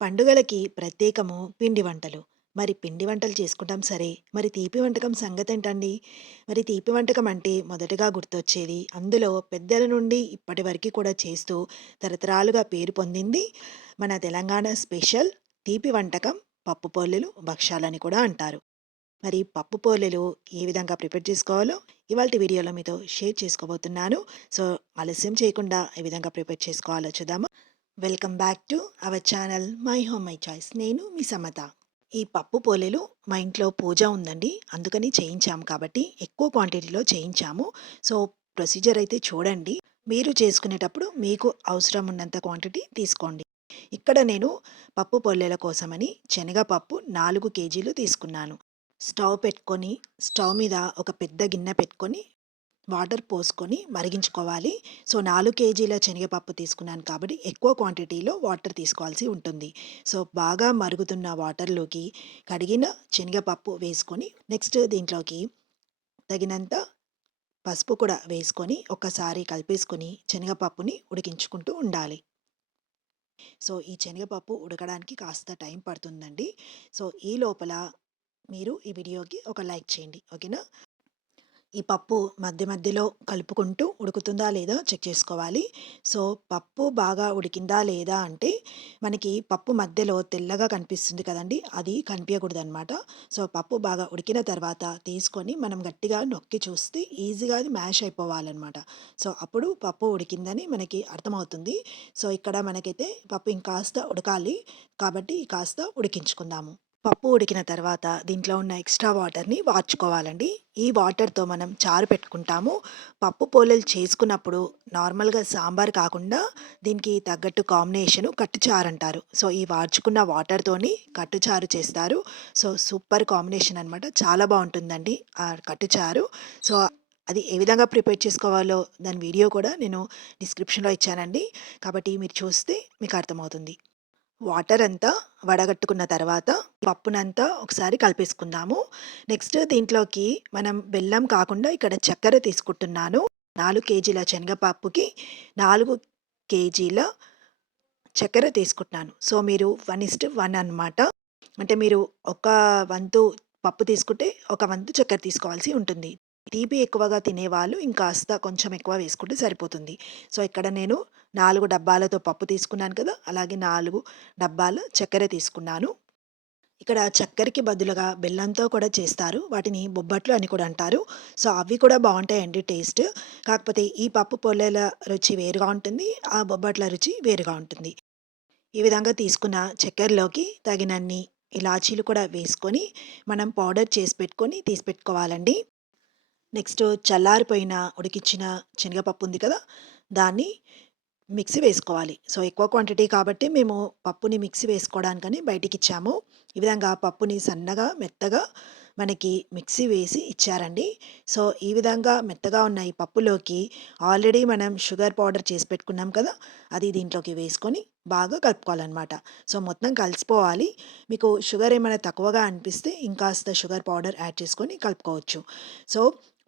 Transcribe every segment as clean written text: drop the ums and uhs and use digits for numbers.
పండుగలకి ప్రత్యేకము పిండి వంటలు. మరి పిండి వంటలు చేసుకుంటాం సరే, మరి తీపి వంటకం సంగతేంటండి? మరి తీపి వంటకం అంటే మొదటగా గుర్తొచ్చేది అందులో పెద్దల నుండి ఇప్పటి వరకు కూడా చేస్తూ తరతరాలుగా పేరు పొందింది మన తెలంగాణ స్పెషల్ తీపి వంటకం పప్పు పోలేలు, భక్షాలని కూడా అంటారు. మరి పప్పు పోలేలు ఏ విధంగా ప్రిపేర్ చేసుకోవాలో ఇవాల్టి వీడియోలో మీతో షేర్ చేసుకోబోతున్నాను. సో, ఆలస్యం చేయకుండా ఏ విధంగా ప్రిపేర్ చేసుకోవాలో చూద్దామా? Welcome back to our channel my home my choice. నేను మీ సమత. ఈ పప్పు పోలేలు మా ఇంట్లో పూజ ఉందండి. అందుకని చేయించాము కాబట్టి ఎక్కువ క్వాంటిటీలో చేయించాము. సో, ప్రొసీజర్ అయితే చూడండి. మీరు చేసుకునేటప్పుడు మీకు అవసరం ఉన్నంత క్వాంటిటీ తీసుకోండి. ఇక్కడ నేను పప్పు పొల్లేల కోసమని శనగపప్పు 4 కేజీలు తీసుకున్నాను. స్టవ్ పెట్టుకొని, స్టవ్ మీద ఒక పెద్ద గిన్నె పెట్టుకొని వాటర్ పోసుకొని మరిగించుకోవాలి. సో, 4 కేజీల శనగపప్పు తీసుకున్నాను కాబట్టి ఎక్కువ క్వాంటిటీలో వాటర్ తీసుకోవాల్సి ఉంటుంది. సో, బాగా మరుగుతున్న వాటర్‌లోకి కడిగిన శనగపప్పు వేసుకొని, నెక్స్ట్ దీంట్లోకి తగినంత పసుపు కూడా వేసుకొని, ఒక్కసారి కలిపేసుకొని శనగపప్పుని ఉడికించుకుంటూ ఉండాలి. సో, ఈ శనగపప్పు ఉడకడానికి కాస్త టైం పడుతుందండి. సో, ఈ లోపల మీరు ఈ వీడియోకి ఒక లైక్ చేయండి. ఓకేనా? ఈ పప్పు మధ్య మధ్యలో కలుపుకుంటూ ఉడుకుతుందా లేదా చెక్ చేసుకోవాలి. సో, పప్పు బాగా ఉడికిందా లేదా అంటే మనకి పప్పు మధ్యలో తెల్లగా కనిపిస్తుంది కదండీ! అది కనిపియకూడదనమాట. సో, పప్పు బాగా ఉడికిన తర్వాత తీసుకొని మనం గట్టిగా నొక్కి చూస్తే ఈజీగా అది మ్యాష్ అయిపోవాలనమాట. సో, అప్పుడు పప్పు ఉడికిందని మనకి అర్థమవుతుంది. సో, ఇక్కడ మనకైతే పప్పు ఇంకాస్త ఉడకాలి. కాబట్టి కాస్త ఉడికించుకుందాము. పప్పు ఉడికిన తర్వాత దీంట్లో ఉన్న ఎక్స్‌ట్రా వాటర్‌ని వార్చుకోవాలండి. ఈ వాటర్‌తో మనం చారు పెట్టుకుంటాము. పప్పు పోలేలు చేసుకున్నప్పుడు నార్మల్‌గా సాంబార్ కాకుండా దీనికి తగ్గట్టు కాంబినేషను కట్టుచారంటారు. సో, ఈ వార్చుకున్న వాటర్‌తోని కట్టుచారు చేస్తారు. సో, సూపర్ కాంబినేషన్ అనమాట. చాలా బావుంటుందండి ఆ కట్టుచారు. సో, అది ఏ విధంగా ప్రిపేర్ చేసుకోవాలో దాని వీడియో కూడా నేను డిస్క్రిప్షన్‌లో ఇచ్చానండి. కాబట్టి మీరు చూస్తే మీకు అర్థమవుతుంది. వాటర్ అంతా వడగట్టుకున్న తర్వాత పప్పునంతా ఒకసారి కలిపేసుకుందాము. నెక్స్ట్ దీంట్లోకి మనం బెల్లం కాకుండా ఇక్కడ చక్కెర తీసుకుంటున్నాను. 4 కేజీల శనగపప్పుకి 4 కేజీల చక్కెర తీసుకుంటున్నాను. సో, మీరు 1:1 అనమాట. అంటే మీరు ఒక వంతు పప్పు తీసుకుంటే, ఒక వంతు చక్కెర తీసుకోవాల్సి ఉంటుంది. తీపి ఎక్కువగా తినేవాళ్ళు ఇంకాస్త కొంచెం ఎక్కువ వేసుకుంటే సరిపోతుంది. సో, ఇక్కడ నేను 4 డబ్బాలతో పప్పు తీసుకున్నాను కదా! అలాగే 4 డబ్బాల చక్కెర తీసుకున్నాను. ఇక్కడ చక్కెరకి బదులుగా బెల్లంతో కూడా చేస్తారు. వాటిని బొబ్బట్లు అని కూడా అంటారు. సో, అవి కూడా బావుంటాయండి టేస్ట్. కాకపోతే ఈ పప్పు పొల్లేల రుచి వేరుగా ఉంటుంది. ఆ బొబ్బట్ల రుచి వేరుగా ఉంటుంది. ఈ విధంగా తీసుకున్న చక్కెరలోకి తగినన్ని ఇలాచీలు కూడా వేసుకొని, మనం పౌడర్ చేసి పెట్టుకొని తీసి పెట్టుకోవాలండి. నెక్స్ట్ చల్లారిపోయిన ఉడికించిన శనగపప్పు ఉంది కదా! దాన్ని మిక్సీ వేసుకోవాలి. సో, ఎక్కువ క్వాంటిటీ కాబట్టి మేము పప్పుని మిక్సీ వేసుకోవడానికని బయటికిచ్చాము. ఈ విధంగా పప్పుని సన్నగా, మెత్తగా మనకి మిక్సీ వేసి ఇచ్చారండి. సో, ఈ విధంగా మెత్తగా ఉన్న ఈ పప్పులోకి ఆల్రెడీ మనం షుగర్ పౌడర్ చేసి పెట్టుకున్నాం కదా! అది దీంట్లోకి వేసుకొని బాగా కలుపుకోవాలనమాట. సో, మొత్తం కలిసిపోవాలి. మీకు షుగర్ ఏమైనా తక్కువగా అనిపిస్తే ఇంకాస్త షుగర్ పౌడర్ యాడ్ చేసుకొని కలుపుకోవచ్చు. సో,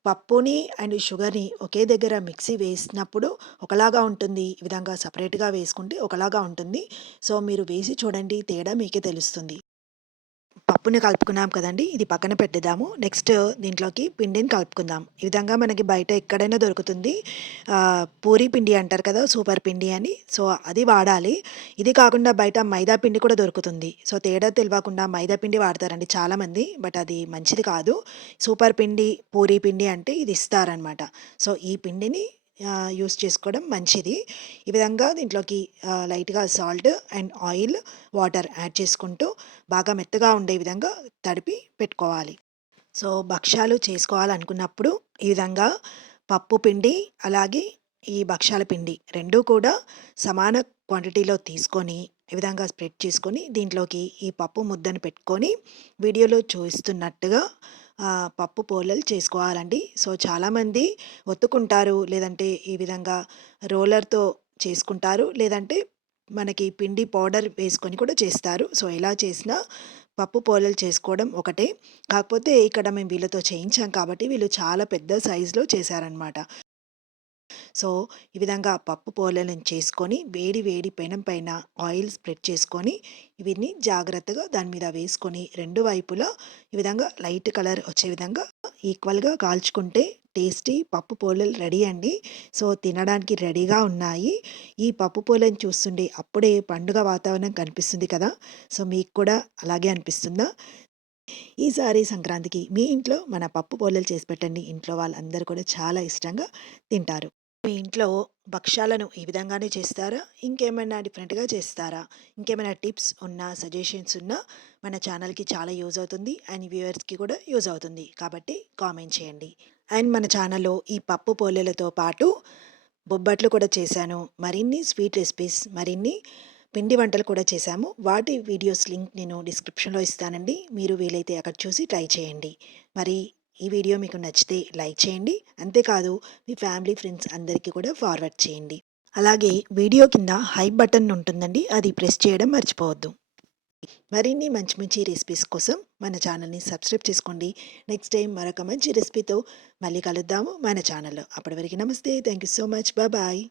పప్పుని అండ్ షుగర్‌ని ఒకే దగ్గర మిక్సీ వేసినప్పుడు ఒకలాగా ఉంటుంది. ఈ విధంగా సెపరేట్‌గా వేసుకుంటే ఒకలాగా ఉంటుంది. సో, మీరు వేసి చూడండి తేడా మీకే తెలుస్తుంది. పప్పుని కలుపుకున్నాం కదండీ! ఇది పక్కన పెట్టేద్దాము. నెక్స్ట్ దీంట్లోకి పిండిని కలుపుకుందాం. ఈ విధంగా మనకి బయట ఎక్కడైనా దొరుకుతుంది. పూరి పిండి అంటారు కదా! సూపర్ పిండి అని. సో, అది వాడాలి. ఇది కాకుండా బయట మైదా పిండి కూడా దొరుకుతుంది. సో, తేడా తెలవకుండా మైదా పిండి వాడతారండి చాలామంది. బట్ అది మంచిది కాదు. సూపర్ పిండి, పూరి పిండి అంటే ఇది ఇస్తారనమాట. సో, ఈ పిండిని యూజ్ చేసుకోవడం మంచిది. ఈ విధంగా దీంట్లోకి లైట్‌గా salt and oil, water add చేసుకుంటూ బాగా మెత్తగా ఉండే విధంగా తడిపి పెట్టుకోవాలి. సో, భక్షాలు చేసుకోవాలనుకున్నప్పుడు ఈ విధంగా పప్పు పిండి, అలాగే ఈ భక్షాల పిండి 2 కూడా సమాన క్వాంటిటీలో తీసుకొని, ఈ విధంగా స్ప్రెడ్ చేసుకొని, దీంట్లోకి ఈ పప్పు ముద్దను పెట్టుకొని, వీడియోలో చూయిస్తున్నట్టుగా పప్పు పోలలు చేసుకోవాలండి. సో, చాలామంది ఒత్తుకుంటారు. లేదంటే ఈ విధంగా రోలర్‌తో చేసుకుంటారు. లేదంటే మనకి పిండి పౌడర్ వేసుకొని కూడా చేస్తారు. సో, ఎలా చేసినా పప్పు పోలలు చేసుకోవడం ఒకటే. కాకపోతే ఇక్కడ మేము వీళ్ళతో చేయించాం కాబట్టి వీళ్ళు చాలా పెద్ద సైజులో చేశారనమాట. సో, ఈ విధంగా పప్పు పోలేలను చేసుకొని వేడి వేడి పెనం పైన ఆయిల్ స్ప్రెడ్ చేసుకొని, వీటిని జాగ్రత్తగా దాని మీద వేసుకొని, 2 వైపులా ఈ విధంగా లైట్ కలర్ వచ్చే విధంగా ఈక్వల్‌గా కాల్చుకుంటే టేస్టీ పప్పు పోలేలు రెడీ అండి. సో, తినడానికి రెడీగా ఉన్నాయి. ఈ పప్పు పోలేని చూస్తుంటే అప్పుడే పండుగ వాతావరణం కనిపిస్తుంది కదా! సో, మీకు కూడా అలాగే అనిపిస్తుందా? ఈసారి సంక్రాంతికి మీ ఇంట్లో మన పప్పు పోలేలు చేసి పెట్టండి. ఇంట్లో వాళ్ళందరూ కూడా చాలా ఇష్టంగా తింటారు. మీ ఇంట్లో భక్షాలను ఈ విధంగానే చేస్తారా? ఇంకేమైనా డిఫరెంట్‌గా చేస్తారా? ఇంకేమైనా టిప్స్ ఉన్నా, సజెషన్స్ ఉన్నా మన ఛానల్‌కి చాలా యూజ్ అవుతుంది. అండ్ వ్యూవర్స్‌కి కూడా యూజ్ అవుతుంది. కాబట్టి కామెంట్ చేయండి. అండ్ మన ఛానల్‌లో ఈ పప్పు పోలేలతో పాటు బొబ్బట్లు కూడా చేశాను. మరిన్ని స్వీట్ రెసిపీస్, మరిన్ని పిండి వంటలు కూడా చేశాము. వాటి వీడియోస్ లింక్ నేను డిస్క్రిప్షన్‌లో ఇస్తానండి. మీరు వీలైతే అక్కడ చూసి ట్రై చేయండి. మరి ఈ వీడియో మీకు నచ్చితే లైక్ చేయండి. అంతేకాదు మీ ఫ్యామిలీ, ఫ్రెండ్స్ అందరికీ కూడా ఫార్వర్డ్ చేయండి. అలాగే వీడియో కింద హైప్ బటన్ ఉంటుందండి. అది ప్రెస్ చేయడం మర్చిపోవద్దు. మరిన్ని మంచి మంచి రెసిపీస్ కోసం మన ఛానల్‌ని సబ్స్క్రైబ్ చేసుకోండి. నెక్స్ట్ టైం మరొక మంచి రెసిపీతో మళ్ళీ కలుద్దాము మన ఛానల్‌లో. అప్పటి వరకు నమస్తే. Thank you so much. Bye.